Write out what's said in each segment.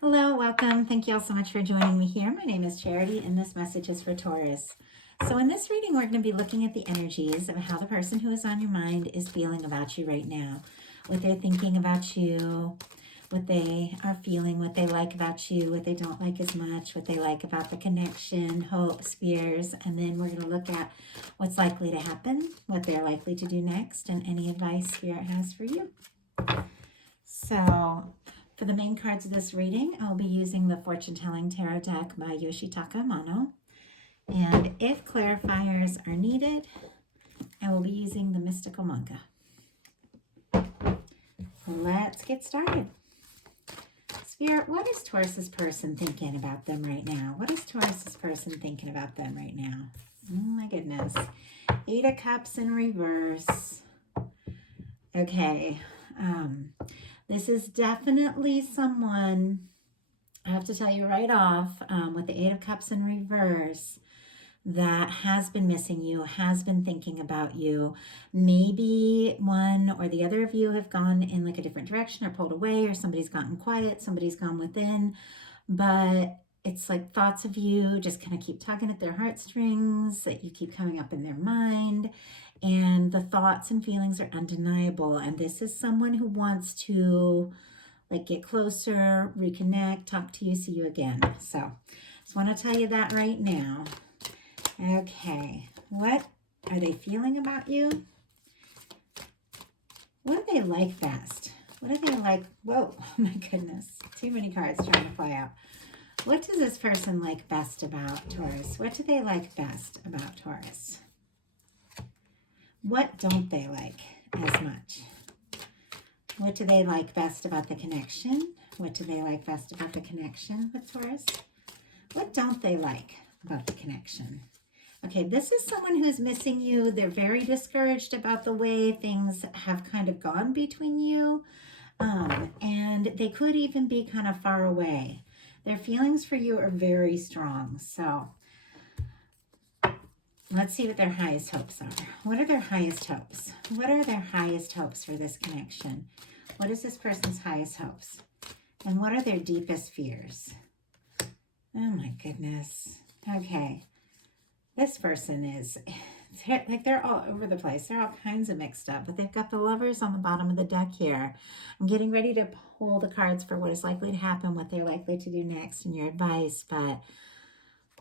Hello, welcome. Thank you all so much for joining me here. My name is Charity, and this message is for Taurus. So in this reading, we're going to be looking at the energies of how the person who is on your mind is feeling about you right now, what they're thinking about you, what they are feeling, what they like about you, what they don't like as much, what they like about the connection, hopes, fears, and then we're going to look at what's likely to happen, what they're likely to do next, and any advice Spirit has for you. So for the main cards of this reading, I'll be using the Fortune Telling Tarot deck by Yoshitaka Amano. And if clarifiers are needed, I will be using the Mystical Manga. Let's get started. Spirit, what is Taurus's person thinking about them right now? What is Taurus's person thinking about them right now? Oh my goodness. 8 of Cups in reverse. Okay. This is definitely someone, I have to tell you right off, with the 8 of Cups in reverse, that has been missing you, has been thinking about you. Maybe one or the other of you have gone in like a different direction or pulled away, or somebody's gotten quiet, somebody's gone within, but it's like thoughts of you just kind of keep tugging at their heartstrings, that you keep coming up in their mind, and the thoughts and feelings are undeniable. And this is someone who wants to like get closer, reconnect, talk to you, see you again. So just want to tell you that right now. Okay, what are they feeling about you? What do they like best? What do they like? Whoa, oh my goodness, too many cards trying to fly out. What does this person like best about Taurus? What do they like best about Taurus? What don't they like as much? What do they like best about the connection? What do they like best about the connection with Taurus? What don't they like about the connection? Okay, this is someone who's missing you. They're very discouraged about the way things have kind of gone between you. And they could even be kind of far away. Their feelings for you are very strong. So let's see what their highest hopes are. What are their highest hopes? What are their highest hopes for this connection? What is this person's highest hopes? And what are their deepest fears? Oh my goodness. Okay. This person is, like they're all over the place. They're all kinds of mixed up, but they've got the Lovers on the bottom of the deck here. I'm getting ready to pull the cards for what is likely to happen, what they're likely to do next, and your advice, but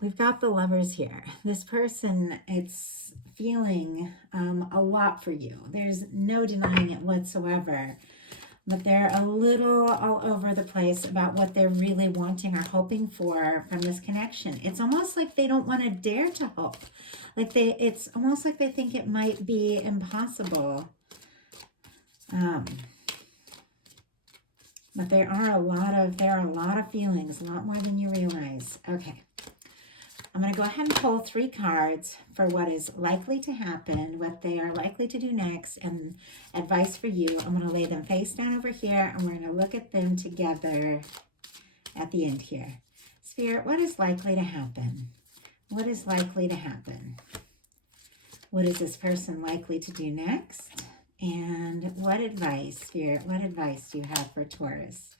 we've got the Lovers here. This person, it's feeling a lot for you. There's no denying it whatsoever. But they're a little all over the place about what they're really wanting or hoping for from this connection. It's almost like they don't want to dare to hope. It's almost like they think it might be impossible. But there are a lot of feelings, a lot more than you realize. Okay. I'm going to go ahead and pull 3 cards for what is likely to happen, what they are likely to do next, and advice for you. I'm going to lay them face down over here, and we're going to look at them together at the end here. Spirit, what is likely to happen? What is likely to happen? What is this person likely to do next? And what advice, Spirit, what advice do you have for Taurus?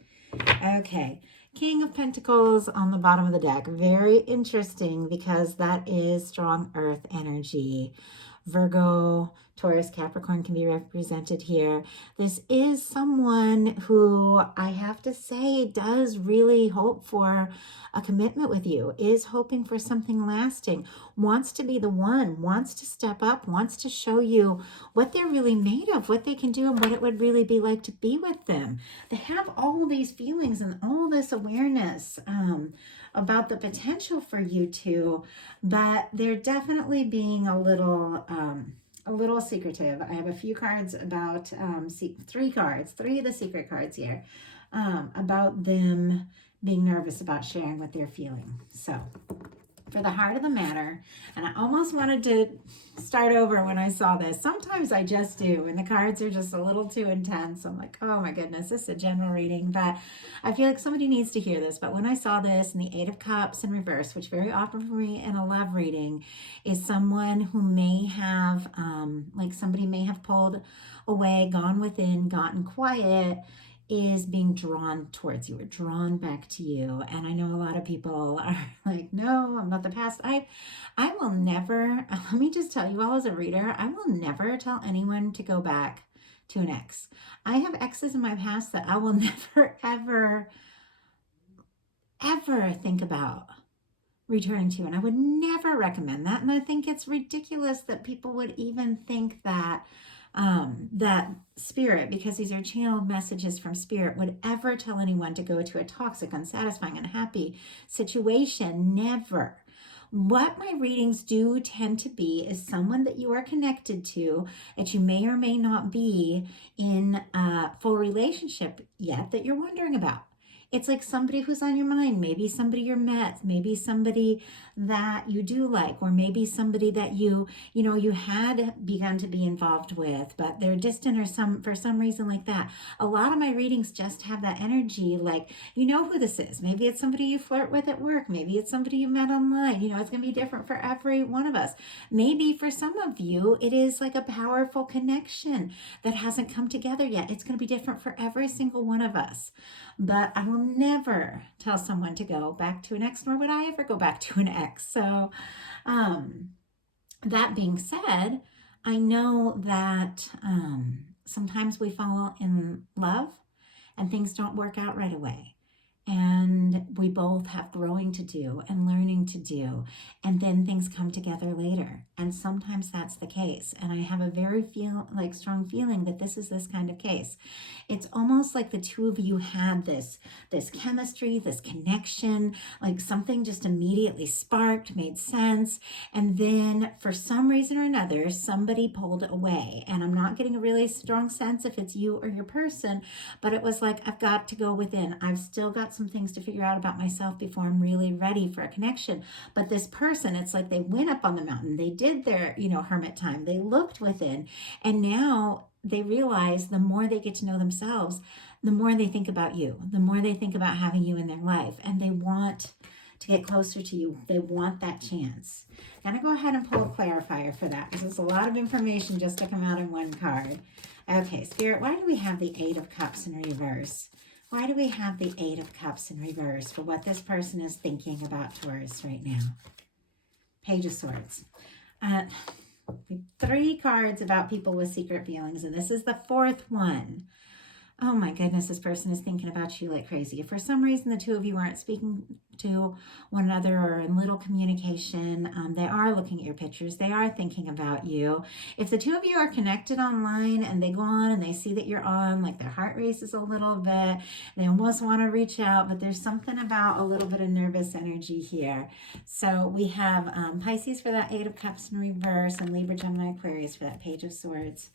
Okay. King of Pentacles on the bottom of the deck. Very interesting because that is strong earth energy. Virgo, Taurus, Capricorn can be represented here. This is someone who I have to say does really hope for a commitment with you, is hoping for something lasting, wants to be the one, wants to step up, wants to show you what they're really made of, what they can do, and what it would really be like to be with them. They have all these feelings and all this awareness about the potential for you two, but they're definitely being a little secretive. I have a few cards about, 3 of the secret cards here, about them being nervous about sharing what they're feeling. So for the heart of the matter, and I almost wanted to start over when I saw this. Sometimes I just do, and the cards are just a little too intense. I'm like, oh my goodness, this is a general reading, but I feel like somebody needs to hear this. But when I saw this and the 8 of Cups in reverse, which very often for me in a love reading is someone who may have, like somebody may have pulled away, gone within, gotten quiet, is being drawn towards you or drawn back to you. And I know a lot of people are like, no, I'm not the past. I will never, let me just tell you all as a reader, I will never tell anyone to go back to an ex. I have exes in my past that I will never, ever, ever think about returning to. And I would never recommend that. And I think it's ridiculous that people would even think that that spirit, because these are channeled messages from spirit, would ever tell anyone to go to a toxic, unsatisfying, unhappy situation. Never. What my readings do tend to be is someone that you are connected to, that you may or may not be in a full relationship yet, that you're wondering about. It's like somebody who's on your mind, maybe somebody you're met, maybe somebody that you do like, or maybe somebody that you had begun to be involved with, but they're distant or for some reason like that. A lot of my readings just have that energy, like, you know who this is. Maybe it's somebody you flirt with at work. Maybe it's somebody you met online. It's going to be different for every one of us. Maybe for some of you, it is like a powerful connection that hasn't come together yet. It's going to be different for every single one of us. But I will never tell someone to go back to an ex, nor would I ever go back to an ex. So that being said, I know that sometimes we fall in love and things don't work out right away. And we both have growing to do and learning to do. And then things come together later. And sometimes that's the case. And I have a very strong feeling that this is this kind of case. It's almost like the two of you had this chemistry, this connection, like something just immediately sparked, made sense. And then for some reason or another, somebody pulled away. And I'm not getting a really strong sense if it's you or your person, but it was like, I've got to go within. I've still got some things to figure out about myself before I'm really ready for a connection. But this person, it's like they went up on the mountain. They did their, hermit time. They looked within. And now they realize the more they get to know themselves, the more they think about you, the more they think about having you in their life. And they want to get closer to you. They want that chance. I'm going to go ahead and pull a clarifier for that, because it's a lot of information just to come out in one card. Okay, Spirit, why do we have the Eight of Cups in reverse? Why do we have the Eight of Cups in reverse for what this person is thinking about Taurus right now? Page of Swords. 3 cards about people with secret feelings, and this is the 4th one. Oh my goodness, this person is thinking about you like crazy. If for some reason the two of you aren't speaking to one another or in little communication, they are looking at your pictures. They are thinking about you. If the two of you are connected online and they go on and they see that you're on, like their heart races a little bit, they almost want to reach out, but there's something about a little bit of nervous energy here. So we have Pisces for that Eight of Cups in reverse, and Libra, Gemini, Aquarius for that Page of Swords.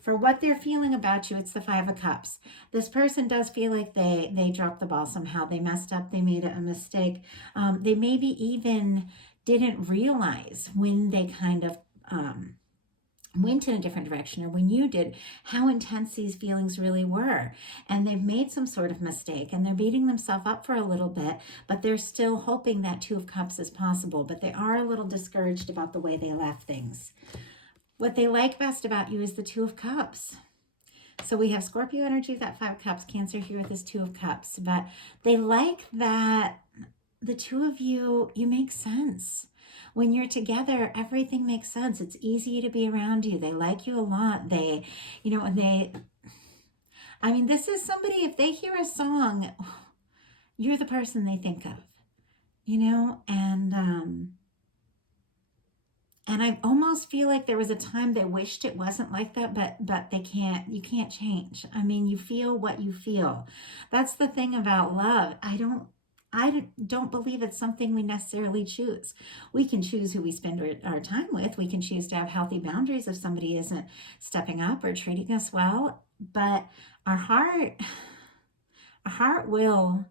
For what they're feeling about you, it's the Five of Cups. This person does feel like they dropped the ball somehow. They messed up. They made a mistake. They maybe even didn't realize when they kind of went in a different direction, or when you did, how intense these feelings really were. And they've made some sort of mistake, and they're beating themselves up for a little bit, but they're still hoping that Two of Cups is possible. But they are a little discouraged about the way they left things. What they like best about you is the Two of Cups. So we have Scorpio energy with that Five of Cups, Cancer here with this Two of Cups. But they like that the two of you make sense. When you're together, everything makes sense. It's easy to be around you. They like you a lot. This is somebody, if they hear a song, you're the person they think of, and I almost feel like there was a time they wished it wasn't like that, but you can't change. You feel what you feel. That's the thing about love. I don't believe it's something we necessarily choose. We can choose who we spend our time with. We can choose to have healthy boundaries if somebody isn't stepping up or treating us well, but our heart will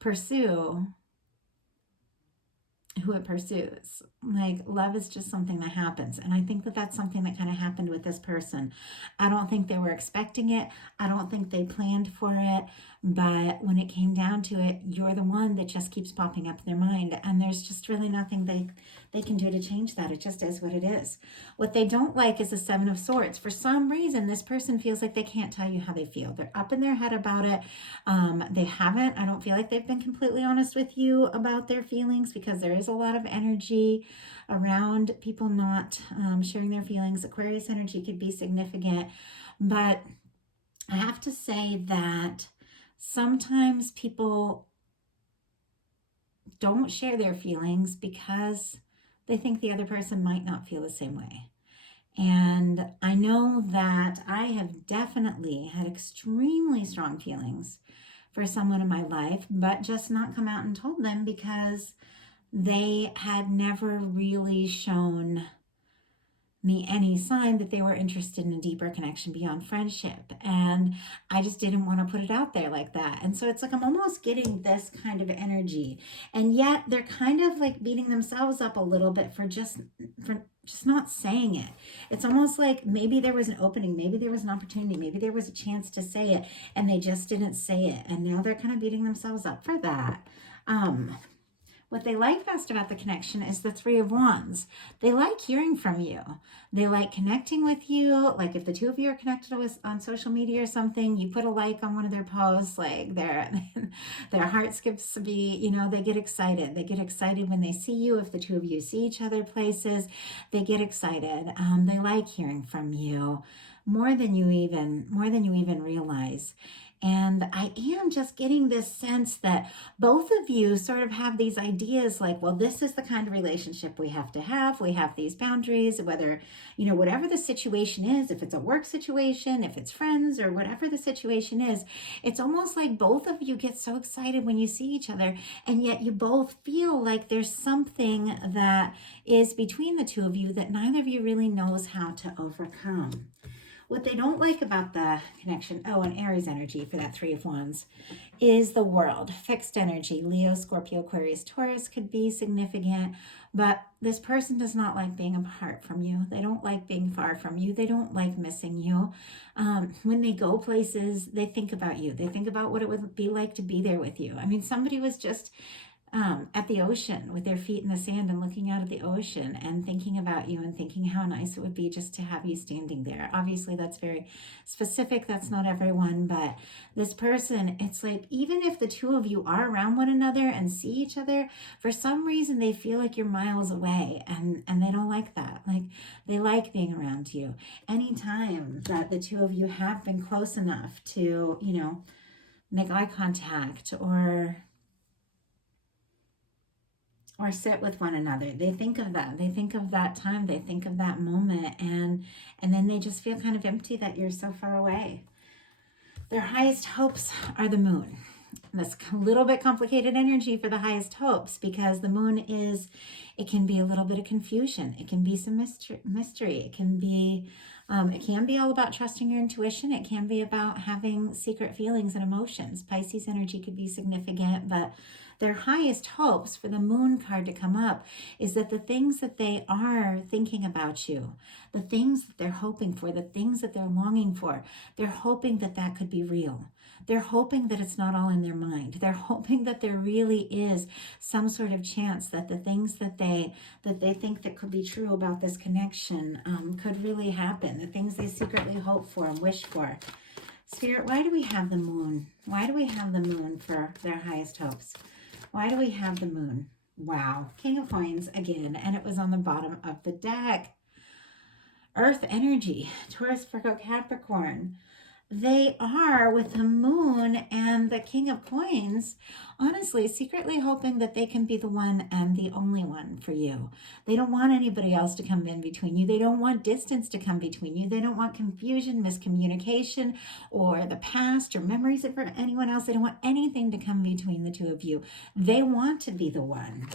pursue who it pursues. Like, love is just something that happens. And I think that that's something that kind of happened with this person. I don't think they were expecting it. I don't think they planned for it. But when it came down to it, you're the one that just keeps popping up in their mind. And there's just really nothing they can do to change that. It just is what it is. What they don't like is the Seven of Swords. For some reason, this person feels like they can't tell you how they feel. They're up in their head about it. They haven't. I don't feel like they've been completely honest with you about their feelings, because there is a lot of energy around people not sharing their feelings. Aquarius energy could be significant. But I have to say that sometimes people don't share their feelings because they think the other person might not feel the same way. And I know that I have definitely had extremely strong feelings for someone in my life, but just not come out and told them because they had never really shown me any sign that they were interested in a deeper connection beyond friendship. And I just didn't want to put it out there like that. And so it's like I'm almost getting this kind of energy. And yet they're kind of like beating themselves up a little bit for just not saying it. It's almost like maybe there was an opening, maybe there was an opportunity, maybe there was a chance to say it, and they just didn't say it. And now they're kind of beating themselves up for that. What they like best about the connection is the Three of Wands. They like hearing from you. They like connecting with you. Like if the two of you are connected with on social media or something, you put a like on one of their posts, like their heart skips a beat, they get excited. They get excited when they see you. If the two of you see each other places, they get excited. They like hearing from you more than you even realize. And I am just getting this sense that both of you sort of have these ideas like, well, this is the kind of relationship we have to have. We have these boundaries, whether, whatever the situation is, if it's a work situation, if it's friends, or whatever the situation is, it's almost like both of you get so excited when you see each other. And yet you both feel like there's something that is between the two of you that neither of you really knows how to overcome. What they don't like about the connection, and Aries energy for that Three of Wands, is the World. Fixed energy, Leo, Scorpio, Aquarius, Taurus could be significant, but this person does not like being apart from you. They don't like being far from you. They don't like missing you. When they go places, they think about you. They think about what it would be like to be there with you. I mean, somebody was just at the ocean with their feet in the sand and looking out at the ocean and thinking about you and thinking how nice it would be just to have you standing there. Obviously, that's very specific. That's not everyone, but this person, it's like even if the two of you are around one another and see each other, for some reason they feel like you're miles away, and they don't like that. Like they like being around you. Anytime that the two of you have been close enough to, make eye contact or sit with one another, they think of that. They think of that time. They think of that moment. And then they just feel kind of empty that you're so far away. Their highest hopes are the moon. That's a little bit complicated energy for the highest hopes because the moon it can be a little bit of confusion. It can be some mystery. It can be all about trusting your intuition. It can be about having secret feelings and emotions. Pisces energy could be significant, but their highest hopes for the moon card to come up is that the things that they are thinking about you, the things that they're hoping for, the things that they're longing for, they're hoping that that could be real. They're hoping that it's not all in their mind. They're hoping that there really is some sort of chance that the things that they think that could be true about this connection could really happen. The things they secretly hope for and wish for. Spirit, why do we have the moon? Why do we have the moon for their highest hopes? Why do we have the moon? Wow. King of Coins again, and it was on the bottom of the deck. Earth energy, Taurus, Virgo, Capricorn. They are, with the moon and the King of Coins, honestly, secretly hoping that they can be the one and the only one for you. They don't want anybody else to come in between you. They don't want distance to come between you. They don't want confusion, miscommunication, or the past or memories of anyone else. They don't want anything to come between the two of you. They want to be the one.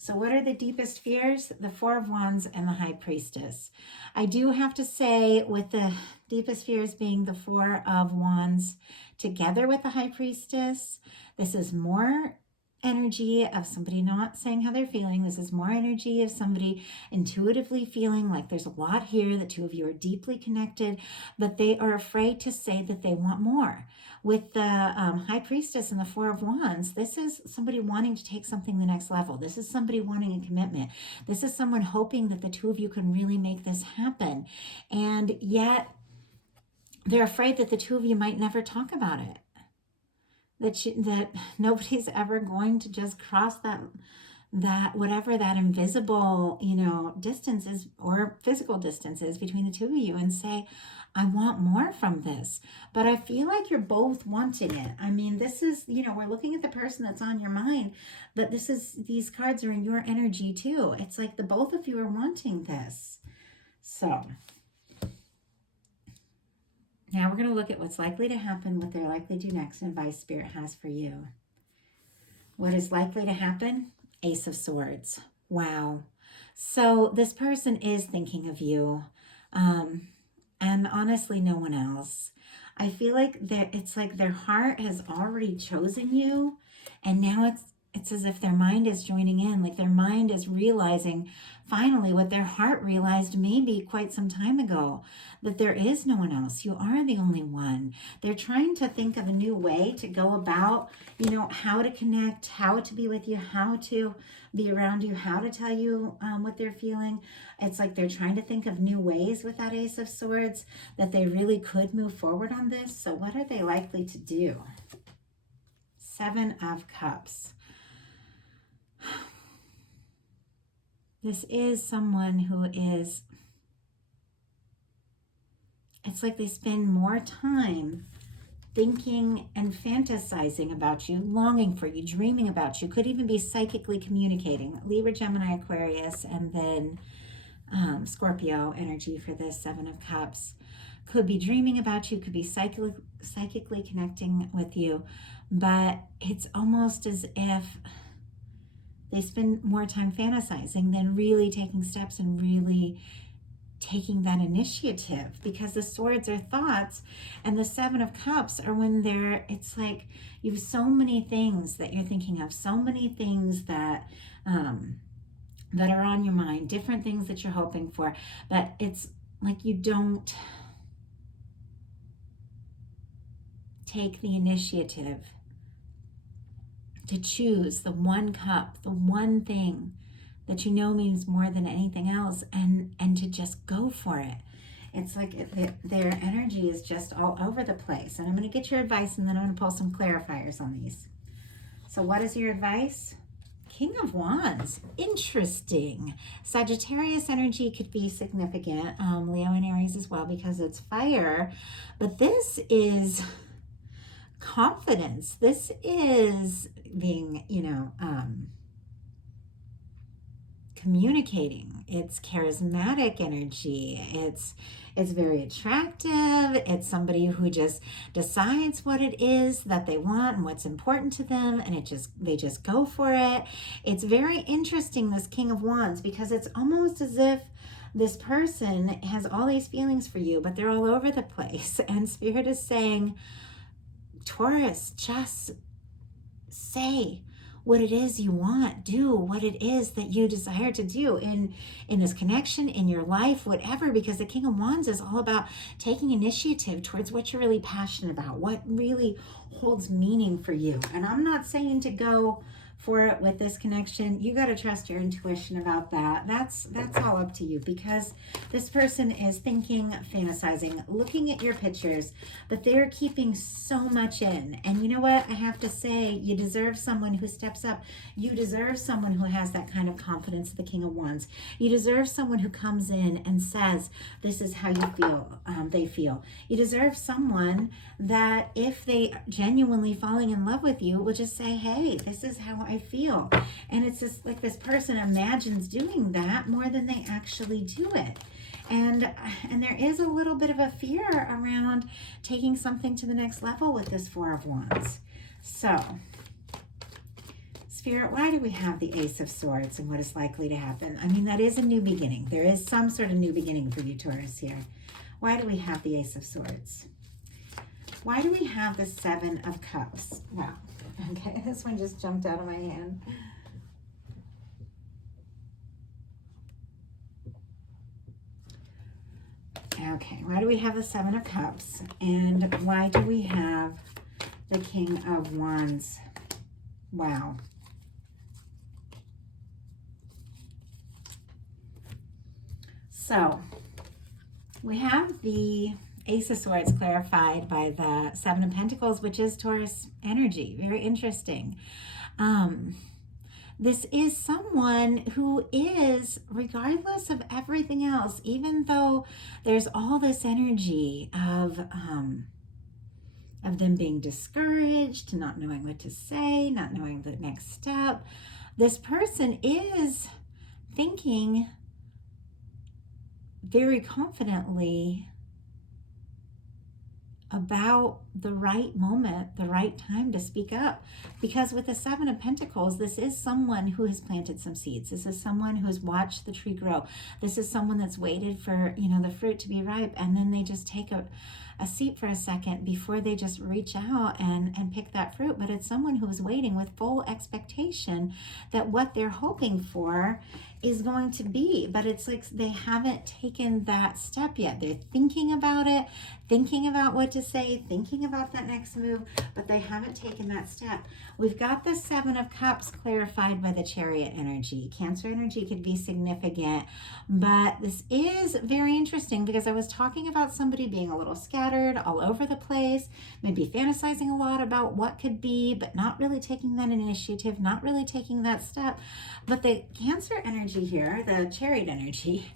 So what are the deepest fears? The Four of Wands and the High Priestess. I do have to say, with the deepest fears being the Four of Wands together with the High Priestess, this is more energy of somebody not saying how they're feeling. This is more energy of somebody intuitively feeling like there's a lot here. The two of you are deeply connected, but they are afraid to say that they want more. With the High Priestess and the Four of Wands, this is somebody wanting to take something to the next level. This is somebody wanting a commitment. This is someone hoping that the two of you can really make this happen. And yet they're afraid that the two of you might never talk about it. That nobody's ever going to just cross that whatever that invisible, distance is, or physical distance is between the two of you, and say, I want more from this. But I feel like you're both wanting it. I mean, this is, we're looking at the person that's on your mind, but these cards are in your energy too. It's like the both of you are wanting this. So now we're going to look at what's likely to happen, what they're likely to do next, and advice Spirit has for you. What is likely to happen? Ace of Swords. Wow. So this person is thinking of you, and honestly, no one else. I feel like it's like their heart has already chosen you, and now it's as if their mind is joining in, like their mind is realizing finally what their heart realized maybe quite some time ago, that there is no one else. You are the only one. They're trying to think of a new way to go about, how to connect, how to be with you, how to be around you, how to tell you what they're feeling. It's like they're trying to think of new ways with that Ace of Swords that they really could move forward on this. So what are they likely to do? Seven of Cups. This is someone who is, it's like they spend more time thinking and fantasizing about you, longing for you, dreaming about you, could even be psychically communicating. Libra, Gemini, Aquarius, and then Scorpio energy for this Seven of Cups. Could be dreaming about you, could be psychically connecting with you, but it's almost as if they spend more time fantasizing than really taking steps and really taking that initiative, because the swords are thoughts and the Seven of Cups are when it's like you have so many things that you're thinking of, so many things that are on your mind, different things that you're hoping for, but it's like you don't take the initiative to choose the one cup, the one thing that means more than anything else, and to just go for it. It's like their energy is just all over the place. And I'm going to get your advice, and then I'm going to pull some clarifiers on these. So what is your advice? King of Wands. Interesting. Sagittarius energy could be significant. Leo and Aries as well, because it's fire. But this is confidence. This is being, communicating. It's charismatic energy. It's very attractive. It's somebody who just decides what it is that they want and what's important to them, and they just go for it. It's very interesting, this King of Wands, because it's almost as if this person has all these feelings for you, but they're all over the place. And Spirit is saying, Taurus, just say what it is you want. Do what it is that you desire to do in this connection, in your life, whatever, because the King of Wands is all about taking initiative towards what you're really passionate about, what really holds meaning for you. And I'm not saying to go for it with this connection. You got to trust your intuition about that. That's all up to you, because this person is thinking, fantasizing, looking at your pictures, but they're keeping so much in. And you know what? I have to say, you deserve someone who steps up. You deserve someone who has that kind of confidence, the King of Wands. You deserve someone who comes in and says, this is how you feel, they feel. You deserve someone that, if they genuinely falling in love with you, will just say, hey, this is how I feel. And it's just like this person imagines doing that more than they actually do it. And there is a little bit of a fear around taking something to the next level with this Four of Wands. So, Spirit, why do we have the Ace of Swords and what is likely to happen? I mean, that is a new beginning. There is some sort of new beginning for you, Taurus, here. Why do we have the Ace of Swords? Why do we have the Seven of Cups? Wow. Okay, This one just jumped out of my hand. Okay, why do we have the Seven of Cups? And why do we have the King of Wands? Wow. So, we have the Ace of Swords clarified by the Seven of Pentacles, which is Taurus energy. Very interesting. This is someone who is, regardless of everything else, even though there's all this energy of them being discouraged, not knowing what to say, not knowing the next step, this person is thinking very confidently about the right moment, the right time to speak up. Because with the Seven of Pentacles, this is someone who has planted some seeds. This is someone who's watched the tree grow. This is someone that's waited for, the fruit to be ripe, and then they just take a seat for a second before they just reach out and pick that fruit. But it's someone who's waiting with full expectation that what they're hoping for is going to be, but it's like they haven't taken that step yet. They're thinking about it, thinking about what to say, thinking about that next move, but they haven't taken that step. We've got the Seven of Cups clarified by the Chariot energy. Cancer energy could be significant, but this is very interesting because I was talking about somebody being a little scattered all over the place, maybe fantasizing a lot about what could be, but not really taking that initiative, not really taking that step. But the Cancer energy here, the Chariot energy,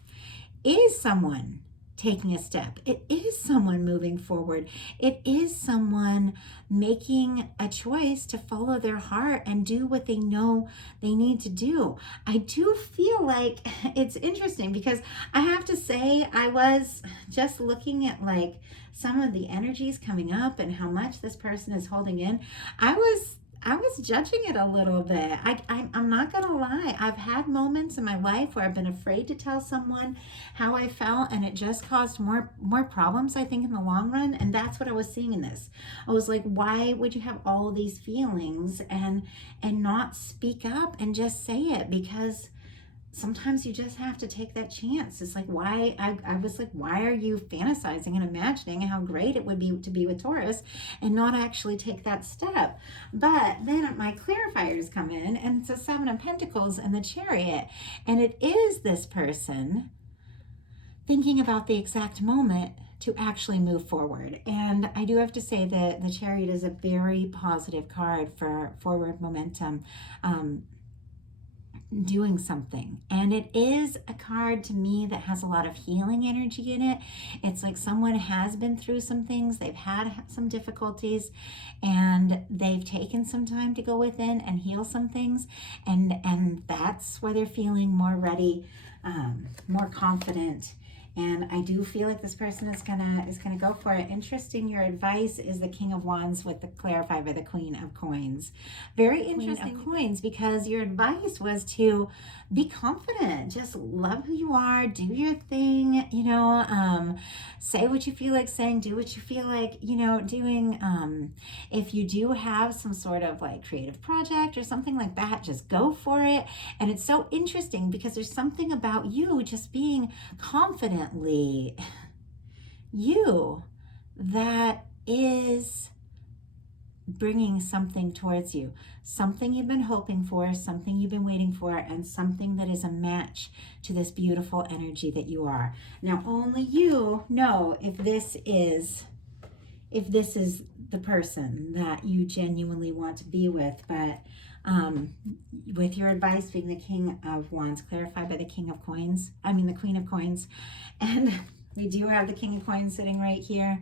is someone taking a step. It is someone moving forward. It is someone making a choice to follow their heart and do what they know they need to do. I do feel like it's interesting because I have to say, I was just looking at like some of the energies coming up and how much this person is holding in. I was judging it a little bit. I'm not going to lie. I've had moments in my life where I've been afraid to tell someone how I felt, and it just caused more problems, I think, in the long run. And that's what I was seeing in this. I was like, why would you have all these feelings and not speak up and just say it? Because sometimes you just have to take that chance. It's like, why? I was like, why are you fantasizing and imagining how great it would be to be with Taurus and not actually take that step? But then my clarifiers come in, and it's a Seven of Pentacles and the Chariot. And it is this person thinking about the exact moment to actually move forward. And I do have to say that the Chariot is a very positive card for forward momentum, doing something. And it is a card to me that has a lot of healing energy in it. It's like someone has been through some things, they've had some difficulties, and they've taken some time to go within and heal some things, and that's why they're feeling more ready, more confident. And I do feel like this person is gonna go for it. Interesting, your advice is the King of Wands with the clarified by the Queen of Coins. Very interesting. Queen of Coins, because your advice was to be confident, just love who you are, do your thing, say what you feel like saying, do what you feel like, doing. If you do have some sort of like creative project or something like that, just go for it. And it's so interesting because there's something about you just being confidently you that is bringing something towards you, something you've been hoping for, something you've been waiting for, and something that is a match to this beautiful energy that you are. Now, only you know if this is the person that you genuinely want to be with. But with your advice being the King of Wands clarified by the the Queen of Coins, and we do have the King of Coins sitting right here,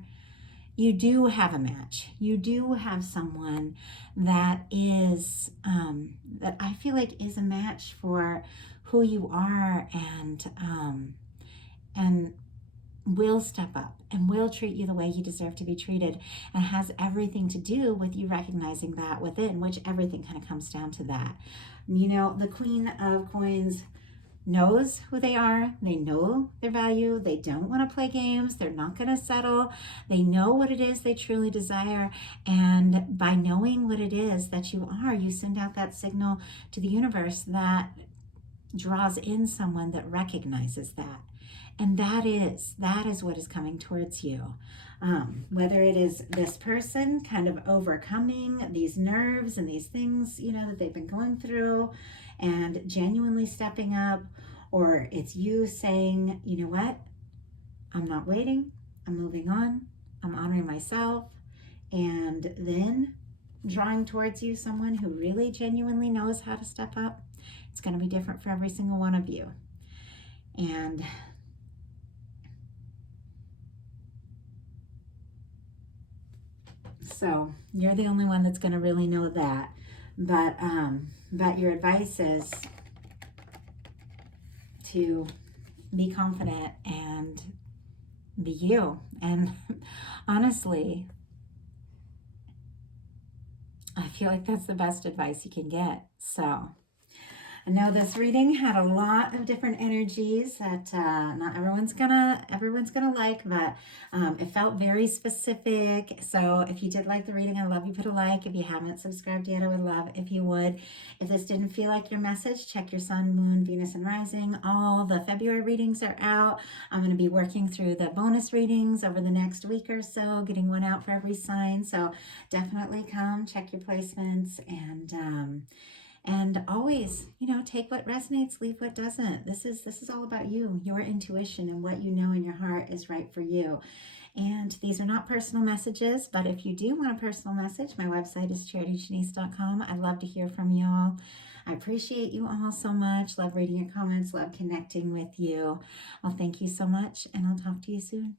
you do have a match. You do have someone that is, that I feel like is a match for who you are, and will step up and will treat you the way you deserve to be treated, and has everything to do with you recognizing that within, which everything kind of comes down to that. The Queen of Coins knows who they are. They know their value. They don't want to play games. They're not going to settle. They know what it is they truly desire. And by knowing what it is that you are, you send out that signal to the universe that draws in someone that recognizes that. And that is what is coming towards you. Whether it is this person kind of overcoming these nerves and these things, that they've been going through and genuinely stepping up, or it's you saying, you know what, I'm not waiting, I'm moving on, I'm honoring myself, and then drawing towards you someone who really genuinely knows how to step up. It's going to be different for every single one of you. And so you're the only one that's going to really know that. But your advice is to be confident and be you. And honestly, I feel like that's the best advice you can get. So I know this reading had a lot of different energies that not everyone's gonna like, but it felt very specific. So if you did like the reading, I'd love you put a like. If you haven't subscribed yet, I would love if you would. If this didn't feel like your message, check your sun, moon, Venus, and rising. All the February readings are out. I'm going to be working through the bonus readings over the next week or so, getting one out for every sign. So definitely come check your placements, and always, take what resonates, leave what doesn't. This is all about you, your intuition, and what you know in your heart is right for you. And these are not personal messages, but if you do want a personal message, my website is charityjanice.com. I'd love to hear from you all. I appreciate you all so much. Love reading your comments, love connecting with you. Well, thank you so much, and I'll talk to you soon.